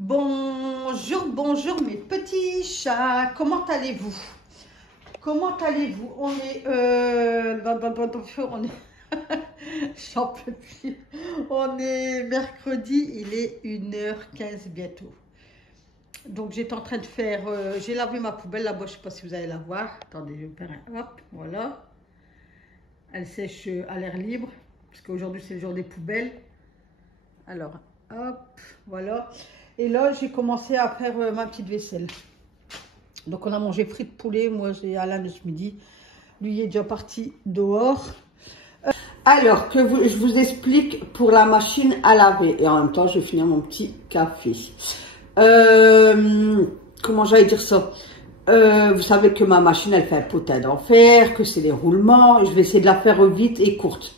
Bonjour, bonjour mes petits chats, comment allez-vous? Comment allez-vous? On est, on est, j'en peux plus. On est mercredi, il est 1h15 bientôt. Donc j'étais en train de faire, j'ai lavé ma poubelle là-bas, je ne sais pas si vous allez la voir. Attendez, je vais faire un hop, voilà. Elle sèche à l'air libre, parce qu'aujourd'hui c'est le jour des poubelles. Alors, hop, voilà. Et là, j'ai commencé à faire ma petite vaisselle. Donc, on a mangé frites poulet. Moi, j'ai Alain de ce midi. Lui, il est déjà parti dehors. Alors, je vous explique pour la machine à laver. Et en même temps, je vais finir mon petit café. Comment j'allais dire ça? Vous savez que ma machine, elle fait un potin d'enfer, que c'est les roulements. Je vais essayer de la faire vite et courte.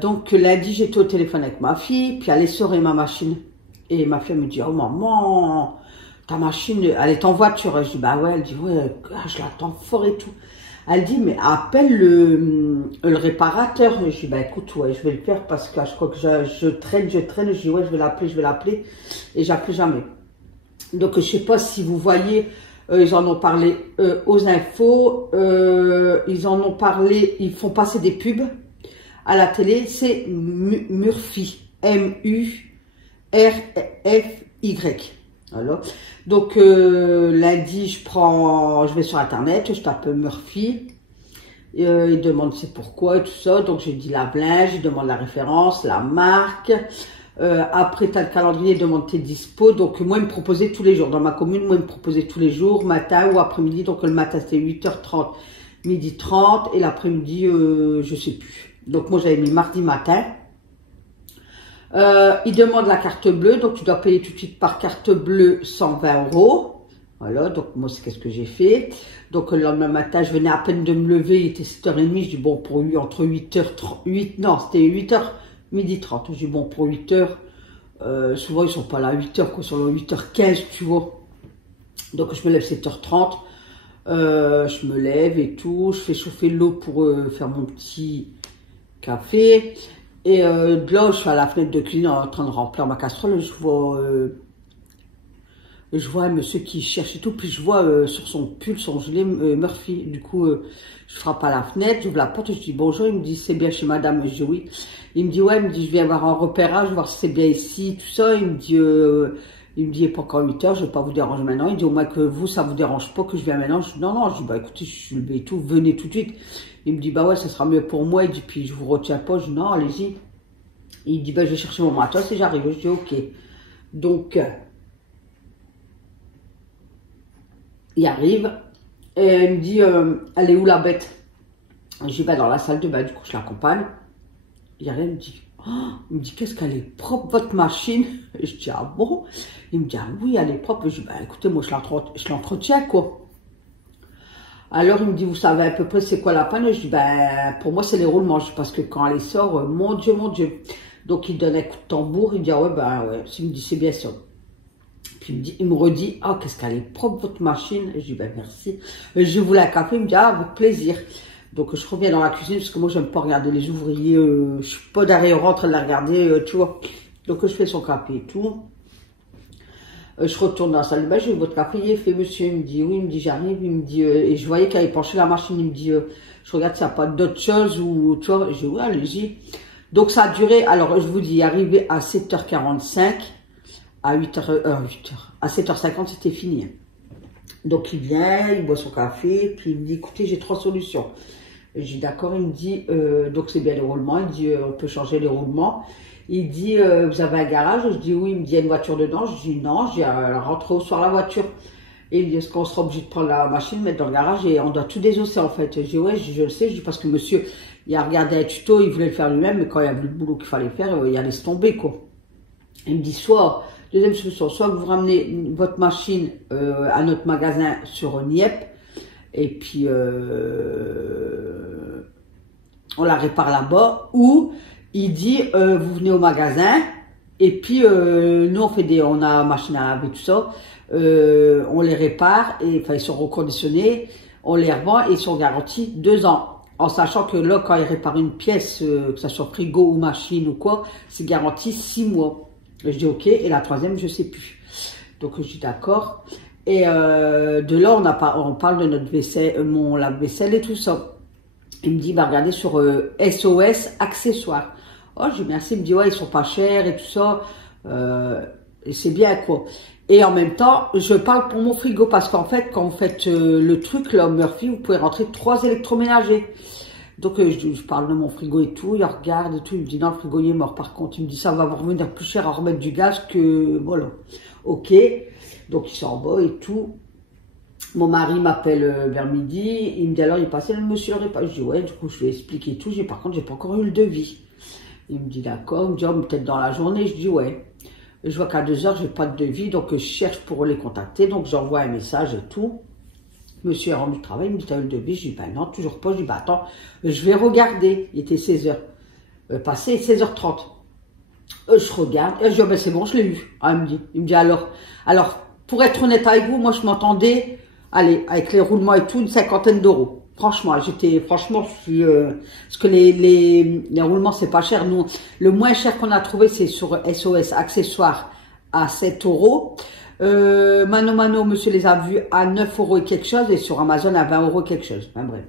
Donc lundi j'étais au téléphone avec ma fille, puis elle essorait ma machine et ma fille me dit: oh maman, ta machine elle est en voiture. Je dis: bah ouais. Elle dit: ouais, je l'attends fort et tout. Elle dit: mais appelle le réparateur. Je dis: bah écoute, ouais, je vais le faire parce que je crois que je traîne. Je dis: ouais, je vais l'appeler et j'appelle jamais. Donc je sais pas si vous voyez. Ils en ont parlé aux infos, ils en ont parlé, ils font passer des pubs à la télé, c'est Murphy, M-U-R-F-Y. Alors, donc lundi, je vais sur internet, je tape Murphy, ils demandent c'est pourquoi et tout ça, donc j'ai dit lave-linge, ils demandent la référence, la marque. Après, tu as le calendrier, demande tes dispo. Donc, moi, ils me proposaient tous les jours. Dans ma commune, moi, ils me proposaient tous les jours, matin ou après-midi. Donc, le matin, c'était 8h30, midi 30. Et l'après-midi, je sais plus. Donc, moi, j'avais mis mardi matin. Ils demandent la carte bleue. Donc, tu dois payer tout de suite par carte bleue 120 €. Voilà. Donc, moi, c'est qu'est-ce que j'ai fait. Donc, le lendemain matin, je venais à peine de me lever. Il était 7h30. Je dis: bon, pour lui, entre 8h30, non, c'était 8h. Midi 30, je dis: bon, pour 8 heures, souvent ils sont pas là à 8 heures, quoi, sur le 8h15, tu vois. Donc je me lève 7h30, je me lève et tout, je fais chauffer l'eau pour faire mon petit café. Et de là, je suis à la fenêtre de cuisine en train de remplir ma casserole, je vois un monsieur qui cherche et tout, puis je vois sur son pull, son gilet Murphy. Du coup, je frappe à la fenêtre, j'ouvre la porte, je dis bonjour. Il me dit: c'est bien chez madame? Je dis oui. Il me dit: ouais. Il me dit: je viens voir un repérage, voir si c'est bien ici, tout ça. Il me dit: il n'est pas encore 8 heures, je ne vais pas vous déranger maintenant. Il dit: au moins que vous, ça vous dérange pas que je vienne maintenant. Je dis: non, non. Je dis: bah écoutez, je suis levé et tout, venez tout de suite. Il me dit: bah ouais, ça sera mieux pour moi. Il dit: puis je vous retiens pas. Je dis: non, allez-y. Il dit: bah je vais chercher mon matos et j'arrive. Je dis: ok. Donc, il arrive et il me dit: elle est où la bête? Je dis: bah dans la salle de bain. Du coup, je l'accompagne. Il arrive, il me dit: oh, il me dit: qu'est-ce qu'elle est propre votre machine? Et je dis: ah bon? Il me dit: ah oui, elle est propre. Je dis: bah écoutez, moi je l'entretiens, quoi. Alors il me dit: vous savez à peu près c'est quoi la panne? Je dis: ben pour moi c'est les roulements, parce que quand elle sort, mon Dieu, mon Dieu. Donc il donne un coup de tambour, il me dit: ah ouais, ben ouais. Il me dit: c'est bien ça. Puis il me redit: ah, qu'est-ce qu'elle est propre votre machine? Et je dis: ben merci. Et je voulais un café. Il me dit: ah, avec plaisir. Donc je reviens dans la cuisine, parce que moi j'aime pas regarder les ouvriers, je suis pas derrière en train de la regarder, tu vois. Donc je fais son café et tout. Je retourne dans la salle de bain, je dis: votre café il est fait, monsieur? Il me dit: oui. Il me dit: j'arrive. Il me dit, et je voyais qu'elle avait penché la machine. Il me dit: je regarde s'il n'y a pas d'autre chose, ou tu vois. Je dis: ouais, allez-y. Donc ça a duré, alors je vous dis, arrivé à 7h45, à 7h50 c'était fini. Donc il vient, il boit son café, puis il me dit: écoutez, j'ai 3 solutions. Je dis: d'accord. Il me dit: donc c'est bien les roulements. Il dit: on peut changer les roulements. Il dit: vous avez un garage? Je dis: oui. Il me dit: il y a une voiture dedans? Je dis: non. Je dis: rentrez au soir la voiture. Et il me dit: est-ce qu'on sera obligé de prendre la machine, mettre dans le garage et on doit tout désosser en fait? Je dis: ouais, je le sais. Je dis: parce que monsieur, il a regardé un tuto, il voulait le faire lui-même, mais quand il a vu le boulot qu'il fallait faire, il allait se tomber, quoi. Il me dit: deuxième solution, soit vous ramenez votre machine à notre magasin sur Nieppe, et puis on la répare là-bas, ou il dit: vous venez au magasin et puis nous on a machine à laver, tout ça, on les répare, et enfin ils sont reconditionnés, on les revend et ils sont garantis 2 ans. En sachant que là, quand ils réparent une pièce, que ça soit frigo ou machine ou quoi, c'est garanti 6 mois. Je dis ok, et la troisième, je sais plus. Donc je dis d'accord. Et de là, on parle de notre vaisselle, mon lave-vaisselle et tout ça. Il me dit, bah regardez sur SOS accessoires. Oh, je dis merci. Il me dit, ouais, ils sont pas chers et tout ça. Et c'est bien quoi. Et en même temps, je parle pour mon frigo parce qu'en fait, quand vous faites le truc, là, Murphy, vous pouvez rentrer 3 électroménagers. Donc, je parle de mon frigo et tout, il regarde et tout, il me dit non, le frigo il est mort. Par contre, il me dit ça va vous revenir plus cher à remettre du gaz que, voilà. Ok, donc il s'en va et tout. Mon mari m'appelle vers midi, il me dit alors il est passé le monsieur l'aurait pas. Je dis ouais, du coup je lui ai expliqué tout, par contre j'ai pas encore eu le devis. Il me dit d'accord, il me dit oh, peut-être dans la journée, je dis ouais. Et je vois qu'à 2 heures j'ai pas de devis, donc je cherche pour les contacter, donc j'envoie un message et tout. Monsieur est rendu du travail, il me dit t'as eu le devis, je dis ben non, toujours pas, je dis bah attends, je vais regarder, il était 16 h, passé 16 h 30. Je regarde, et je dis oh, ben c'est bon, je l'ai eu. Ah, il me dit alors pour être honnête avec vous, moi je m'entendais, allez, avec les roulements et tout, une 50aine d'euros. Franchement, je suis, parce que les roulements c'est pas cher. Nous, le moins cher qu'on a trouvé c'est sur SOS accessoires à 7 euros. Mano, monsieur les a vus à 9 euros et quelque chose, et sur Amazon à 20 euros quelque chose. Enfin bref.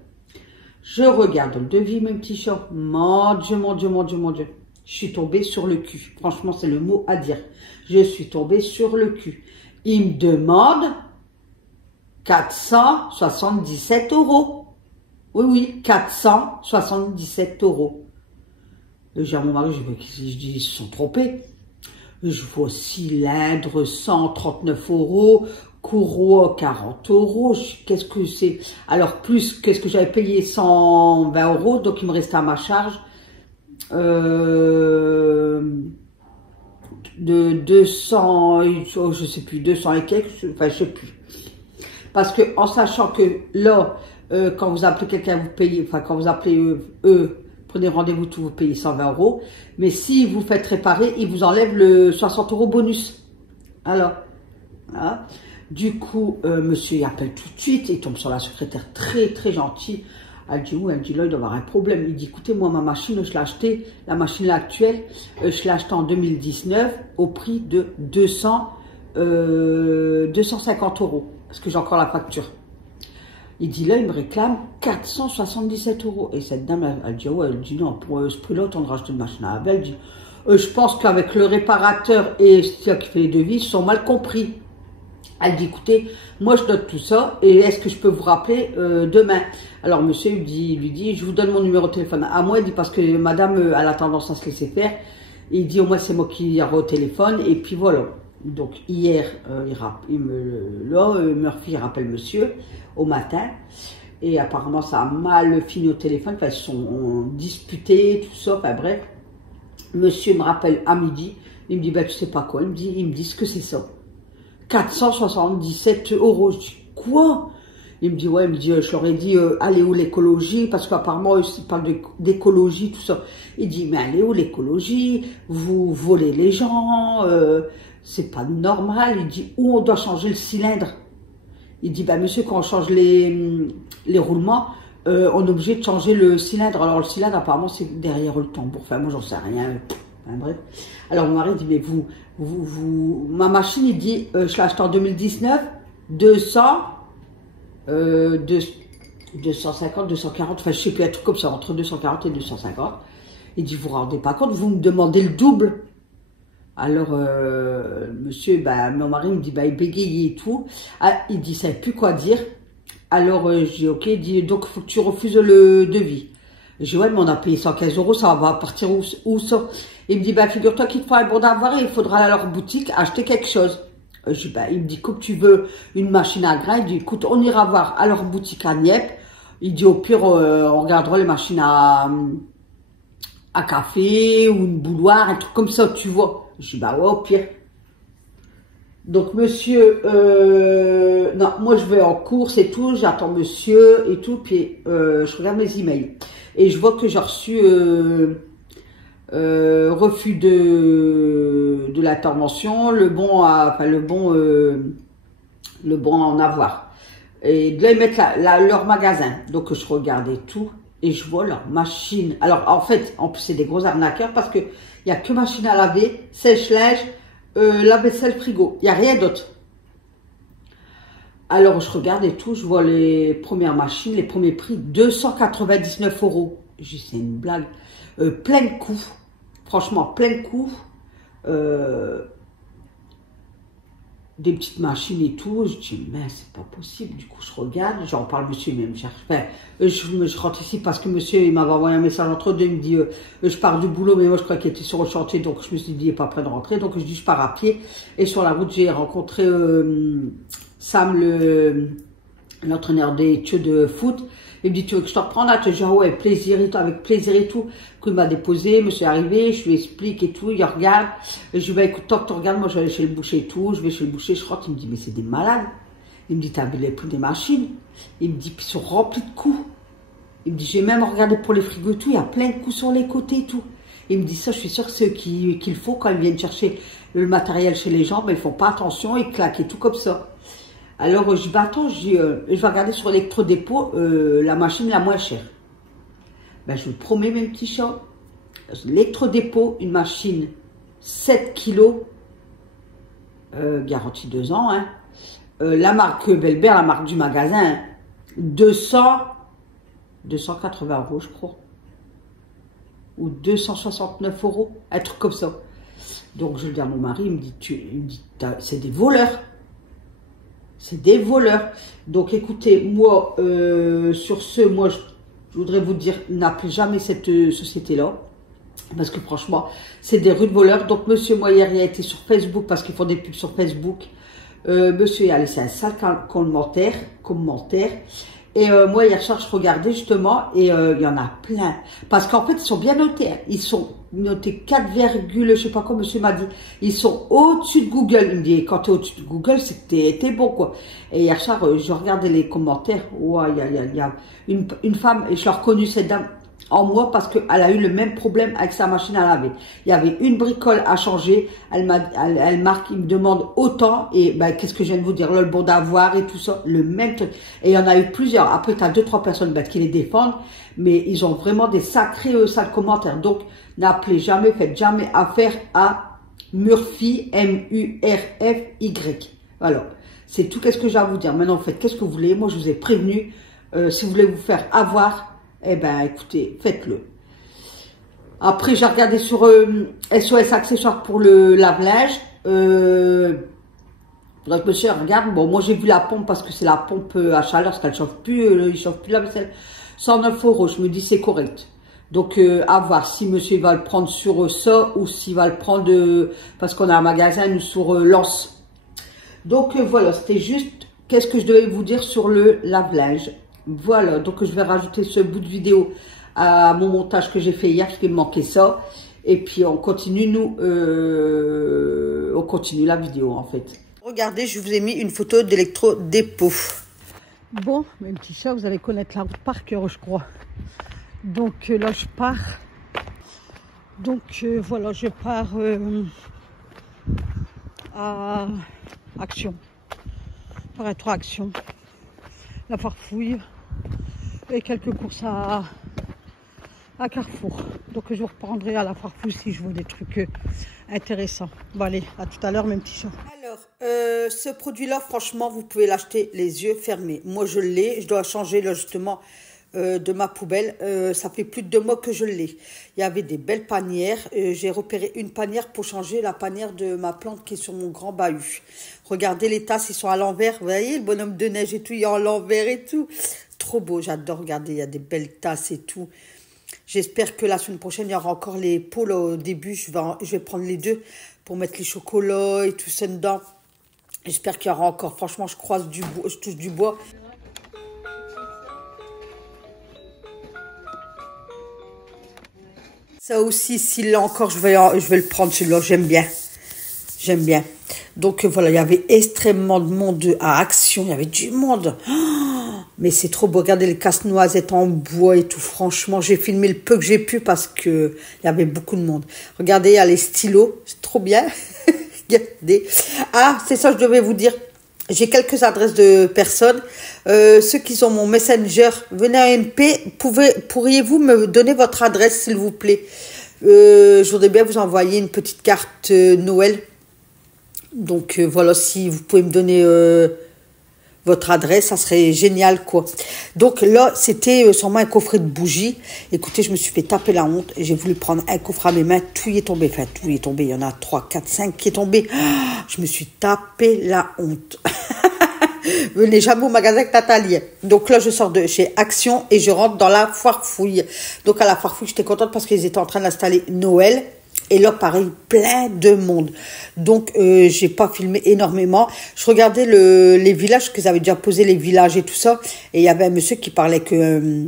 Je regarde le devis, mes petits chats. Mon Dieu, mon Dieu, mon Dieu, mon Dieu. Je suis tombée sur le cul. Franchement, c'est le mot à dire. Je suis tombée sur le cul. Il me demande 477 euros. Oui, oui, 477 euros. J'ai à mon mari, je dis, ils se sont trompés. Je vois cylindre, 139 euros, courroie, 40 euros. Qu'est-ce que c'est? Alors, plus, qu'est-ce que j'avais payé? 120 euros, donc il me restait à ma charge de 200, je sais plus, 200 et quelques, enfin, je sais plus. Parce que, en sachant que là, quand vous appelez quelqu'un, vous payez, enfin, quand vous appelez eux, prenez rendez-vous, tout, vous payez 120 euros. Mais si vous faites réparer, ils vous enlèvent le 60 euros bonus. Alors, voilà. Du coup, monsieur, il appelle tout de suite, il tombe sur la secrétaire très, très gentille. Elle dit, oui, elle dit, là, il doit y avoir un problème. Il dit, écoutez, moi, ma machine, je l'ai achetée, la machine là, actuelle, je l'ai achetée en 2019 au prix de 250 euros. Parce que j'ai encore la facture. Il dit, là, il me réclame 477 euros. Et cette dame, elle dit, ouais, elle dit, non, pour ce prix-là, on racheter une machine à laver. Elle dit, je pense qu'avec le réparateur et celui qui fait les devis, ils sont mal compris. Elle dit, écoutez, moi, je note tout ça, et est-ce que je peux vous rappeler demain? Alors, monsieur lui dit, je vous donne mon numéro de téléphone à moi. Il dit, parce que madame, elle a tendance à se laisser faire. Il dit, au moins, c'est moi qui ai au téléphone, et puis voilà. Donc, hier, Murphy rappelle monsieur au matin, et apparemment, ça a mal fini au téléphone, enfin, ils se sont disputés, tout ça, enfin, bref. Monsieur me rappelle à midi, il me dit, bah, tu sais pas quoi, il me dit ce que c'est ça. 477 euros. Je dis, quoi? Il me dit, ouais, je leur ai dit, allez où l'écologie? Parce qu'apparemment, ils parlent d'écologie, tout ça. Il dit, mais allez où l'écologie? Vous volez les gens, c'est pas normal. Il dit, où on doit changer le cylindre? Il dit, bah, monsieur, quand on change les roulements, on est obligé de changer le cylindre. Alors, le cylindre, apparemment, c'est derrière le tambour. Enfin, moi, j'en sais rien. Enfin, bref. Alors, mon mari dit, mais ma machine, il dit, je l'ai achetée en 2019, 250, 240, enfin, je sais plus, un truc comme ça, entre 240 et 250. Il dit, vous vous rendez pas compte, vous me demandez le double. Alors, monsieur, bah, mon mari me dit, bah, il bégaye et tout. Ah, il dit, ça ne savait plus quoi dire. Alors, je dis, ok, il dit, donc, il faut que tu refuses le devis. Je dis, ouais, mais on a payé 115 euros, ça va partir où ça? Il me dit, bah, figure-toi qu'il te faut un bon d'avoir et il faudra aller à leur boutique acheter quelque chose. Je dis, bah, il me dit, comme tu veux une machine à grains, il dit, écoute, on ira voir à leur boutique à Nieppe. Il dit, au pire, on regardera les machines à café ou une bouilloire, un truc comme ça, tu vois. Je dis, bah, ouais, au pire. Donc, monsieur, non, moi, je vais en course et tout, j'attends monsieur et tout, puis je regarde mes emails. Et je vois que j'ai reçu refus de l'intervention, le bon à en avoir. Et de là, ils mettent leur magasin. Donc, je regarde et tout, et je vois leur machine. Alors, en fait, c'est des gros arnaqueurs parce que Il n'y a que machine à laver, sèche-linge, lave-vaisselle, frigo. Il n'y a rien d'autre. Alors, je regarde et tout, je vois les premières machines, les premiers prix, 299 €. Je dis, c'est une blague. Plein de coûts. Franchement, plein de coûts. Des petites machines et tout. Je dis, mais c'est pas possible. Du coup, je regarde, j'en parle, monsieur, même cherche. Enfin, je rentre ici parce que monsieur, il m'avait envoyé un message entre deux. Il me dit, je pars du boulot, mais moi, je crois qu'il était sur le chantier. Donc, je me suis dit, il n'est pas prêt de rentrer. Donc, je dis, je pars à pied. Et sur la route, j'ai rencontré Sam, l'entraîneur des tuyaux de foot. Il me dit, tu veux que je te reprenne là? Je dis, ah ouais, plaisir et tout, avec plaisir et tout. Il m'a déposé, monsieur est arrivé, je lui explique et tout, il regarde. Et je lui dis, bah, écoute, tant que tu regardes, moi je vais aller chez le boucher et tout. Je vais chez le boucher, je rentre, il me dit, mais c'est des malades. Il me dit, t'as vu les prix des machines? Il me dit, puis ils sont remplis de coups. Il me dit, j'ai même regardé pour les frigos et tout, il y a plein de coups sur les côtés et tout. Il me dit ça, je suis sûre que ceux qu'il faut quand ils viennent chercher le matériel chez les gens, ben, ils font pas attention, ils claquent et tout comme ça. Alors, je dis, bah, attends, je vais regarder sur l'électrodépôt la machine la moins chère. Ben, je vous promets, mes petits chats, l'électrodépôt, une machine 7 kilos, garantie 2 ans, hein. La marque Belbert, la marque du magasin, hein, 280 €, je crois. Ou 269 €, un truc comme ça. Donc, je le dis à mon mari, il me dit, c'est des voleurs. C'est des voleurs. Donc écoutez, moi, sur ce, moi, je voudrais vous dire, n'appelez jamais cette société-là. Parce que franchement, c'est des rudes voleurs. Donc monsieur, moi, hier, il a été sur Facebook, parce qu'ils font des pubs sur Facebook. Monsieur, il a laissé un sale commentaire. Et moi, hier soir, je regardais justement, et il y en a plein. Parce qu'en fait, ils sont bien notés. Hein. Ils sont notés 4, je sais pas quoi, monsieur m'a dit. Ils sont au-dessus de Google. Il me dit, quand tu es au-dessus de Google, c'est que t'es bon, quoi. Et hier soir, je regardais les commentaires. Ouais, il y a une femme, et je l'ai reconnue, cette dame, en moi, parce qu'elle a eu le même problème avec sa machine à laver. Il y avait une bricole à changer. Elle marque, il me demande autant. Et ben, qu'est-ce que je viens de vous dire? Là, le bon d'avoir et tout ça, le même truc. Et il y en a eu plusieurs. Après, tu as 2-3 personnes ben, qui les défendent. Mais ils ont vraiment des sacrés sales commentaires. Donc, n'appelez jamais, faites jamais affaire à Murphy, M-U-R-F-Y. Voilà. C'est tout qu'est-ce que j'ai à vous dire. Maintenant, faites qu'est-ce que vous voulez. Moi, je vous ai prévenu. Si vous voulez vous faire avoir, eh ben, écoutez, faites-le. Après, j'ai regardé sur SOS Accessoires pour le lave-linge. Faudrait que monsieur regarde. Bon, moi, j'ai vu la pompe parce que c'est la pompe à chaleur, parce qu'elle chauffe plus, il chauffe plus la vaisselle. 109 €. Je me dis, c'est correct. Donc, à voir si monsieur va le prendre sur ça ou s'il va le prendre parce qu'on a un magasin, nous, sur Lens. Donc, voilà, c'était juste, qu'est-ce que je devais vous dire sur le lave-linge. Voilà, donc je vais rajouter ce bout de vidéo à mon montage que j'ai fait hier, parce qu'il me manquait ça. Et puis on continue, on continue la vidéo en fait. Regardez, je vous ai mis une photo d'électrodépôt. Bon, mes petits chats, vous allez connaître la route par cœur, je crois. Donc là, je pars. Donc voilà, je pars à Action. Par être Action. La Farfouille. Et quelques courses à Carrefour. Donc je vous reprendrai à la Farfouille si je vois des trucs intéressants. Bon allez, à tout à l'heure mes petits chats. Alors, ce produit-là, franchement, vous pouvez l'acheter les yeux fermés. Moi, je l'ai. Je dois changer là justement de ma poubelle. Ça fait plus de 2 mois que je l'ai. Il y avait des belles panières. J'ai repéré une panière pour changer la panière de ma plante qui est sur mon grand bahut. Regardez les tasses, ils sont à l'envers. Vous voyez, le bonhomme de neige et tout, il est en l'envers et tout. Trop beau, j'adore. Regardez, il y a des belles tasses et tout. J'espère que la semaine prochaine, il y aura encore les pots là, au début. Je vais prendre les deux pour mettre les chocolats et tout ça dedans. J'espère qu'il y aura encore. Franchement, je croise du bois, je touche du bois. Ça aussi, s'il l'a encore, je vais le prendre celui-là. J'aime bien. J'aime bien. Donc voilà, il y avait extrêmement de monde à Action. Il y avait du monde. Oh, mais c'est trop beau. Regardez les casse-noisettes en bois et tout. Franchement, j'ai filmé le peu que j'ai pu parce que il y avait beaucoup de monde. Regardez, il y a les stylos. C'est trop bien. Regardez. Ah, c'est ça, je devais vous dire. J'ai quelques adresses de personnes. Ceux qui ont mon Messenger, venez à MP. Pourriez-vous me donner votre adresse, s'il vous plaît? Je voudrais bien vous envoyer une petite carte Noël. Donc voilà, si vous pouvez me donner votre adresse, ça serait génial quoi. Donc là, c'était sûrement un coffret de bougies. Écoutez, je me suis fait taper la honte. J'ai voulu prendre un coffret à mes mains, tout y est tombé. Enfin, tout y est tombé. Il y en a 3, 4, 5 qui est tombé. Je me suis tapé la honte. Venez jamais au magasin avec Nathalie. Donc là, je sors de chez Action et je rentre dans la foire fouille. Donc à la foire fouille, j'étais contente parce qu'ils étaient en train d'installer Noël. Et là, pareil, plein de monde. Donc, j'ai pas filmé énormément. Je regardais les villages, qu'ils avaient déjà posé les villages et tout ça. Et il y avait un monsieur qui parlait que...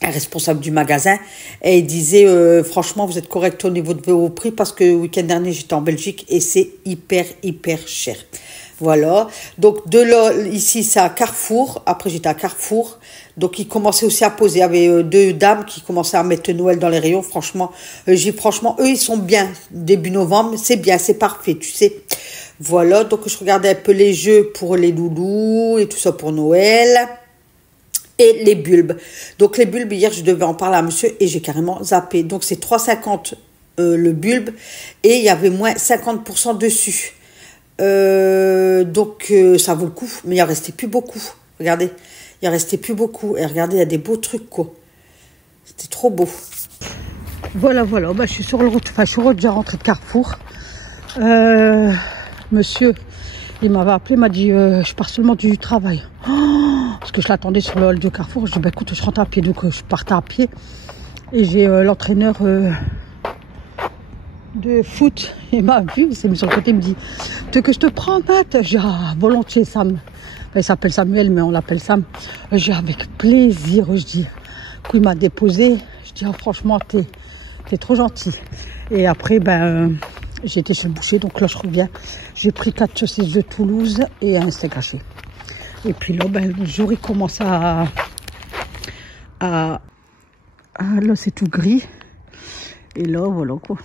un responsable du magasin, et il disait franchement vous êtes correct au niveau de vos prix parce que le week-end dernier j'étais en Belgique et c'est hyper cher. Voilà, donc de là ici c'est à Carrefour, après j'étais à Carrefour, donc ils commençaient aussi à poser, il y avait deux dames qui commençaient à mettre Noël dans les rayons, franchement franchement eux ils sont bien, début novembre c'est bien, c'est parfait tu sais. Voilà, donc je regardais un peu les jeux pour les loulous et tout ça pour Noël. Et les bulbes. Donc, les bulbes, hier, je devais en parler à monsieur et j'ai carrément zappé. Donc, c'est 3,50 le bulbe et il y avait moins 50% dessus. Donc, ça vaut le coup, mais il en restait plus beaucoup. Regardez, il en restait plus beaucoup. Et regardez, il y a des beaux trucs, quoi. C'était trop beau. Voilà. Bah, je suis sur le route. Enfin, je suis déjà rentrée de Carrefour. Monsieur, il m'avait appelé, m'a dit, je pars seulement du travail. Parce que je l'attendais sur le hall de Carrefour. Je dis, bah écoute, je rentre à pied. Donc, je partais à pied. Et j'ai l'entraîneur de foot. Il m'a vu, il s'est mis sur le côté. Il me dit, tu veux que je te prends, Nat? J'ai dit, ah, volontiers, Sam. Enfin, il s'appelle Samuel, mais on l'appelle Sam. J'ai dit, avec plaisir. Je dis, du coup, il m'a déposé. Je dis, ah, franchement, t'es trop gentil. Et après, j'ai été chez le boucher. Donc là, je reviens. J'ai pris 4 saucisses de Toulouse et un steak haché. Et puis là, le jour, il commence là, c'est tout gris. Et là, voilà quoi.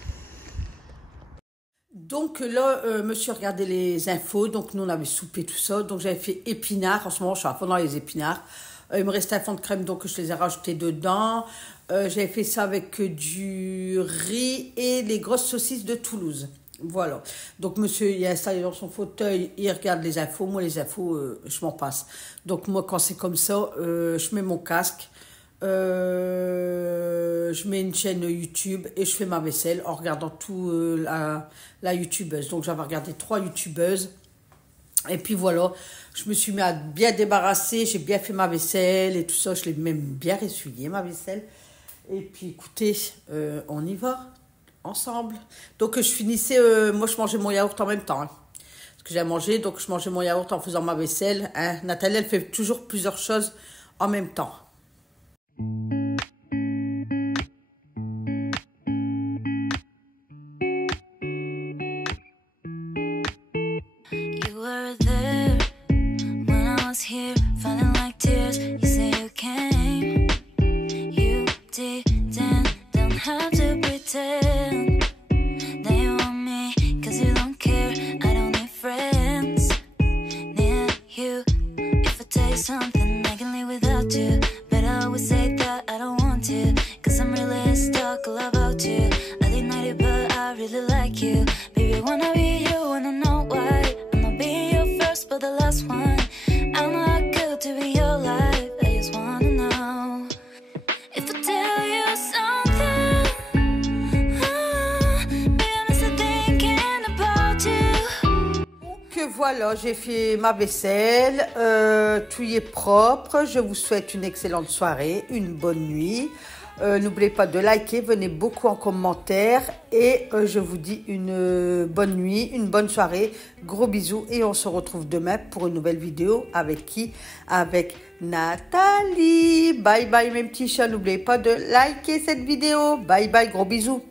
Donc là, monsieur regardait les infos. Donc nous, on avait soupé tout ça. Donc j'avais fait épinards. En ce moment, je suis à fond dans les épinards. Il me restait un fond de crème, donc je les ai rajoutés dedans. J'avais fait ça avec du riz et les grosses saucisses de Toulouse. Voilà. Donc, monsieur, il est installé dans son fauteuil, il regarde les infos. Moi, les infos, je m'en passe. Donc, moi, quand c'est comme ça, je mets mon casque, je mets une chaîne YouTube et je fais ma vaisselle en regardant tout la youtubeuse. Donc, j'avais regardé 3 youtubeuses. Et puis, voilà. Je me suis mis à bien débarrasser. J'ai bien fait ma vaisselle et tout ça. Je l'ai même bien essuyé, ma vaisselle. Et puis, écoutez, on y va. Ensemble. Donc, je finissais... moi, je mangeais mon yaourt en même temps. Hein, parce que j'ai mangé. Donc, je mangeais mon yaourt en faisant ma vaisselle. Hein. Nathalie, elle fait toujours plusieurs choses en même temps. You were there when I was here, feeling like tears. You say you came. You didn't, don't have to pretend. Something I can live without you, but I always say that I don't want to, cause I'm really stuck all about you. I deny it, but I really like you. Baby, I wanna be you, wanna know why. I'm not being your first, but the last one. I'm not good to be your life, I just wanna know. If I tell you something, baby, I'm still thinking about you. Que voilà, j'ai fait ma vaisselle, tout y est propre. Je vous souhaite une excellente soirée, une bonne nuit. N'oubliez pas de liker, venez beaucoup en commentaire et je vous dis une bonne nuit, une bonne soirée. Gros bisous et on se retrouve demain pour une nouvelle vidéo. Avec qui? Avec Nathalie. Bye bye mes petits chats, n'oubliez pas de liker cette vidéo. Bye bye, gros bisous.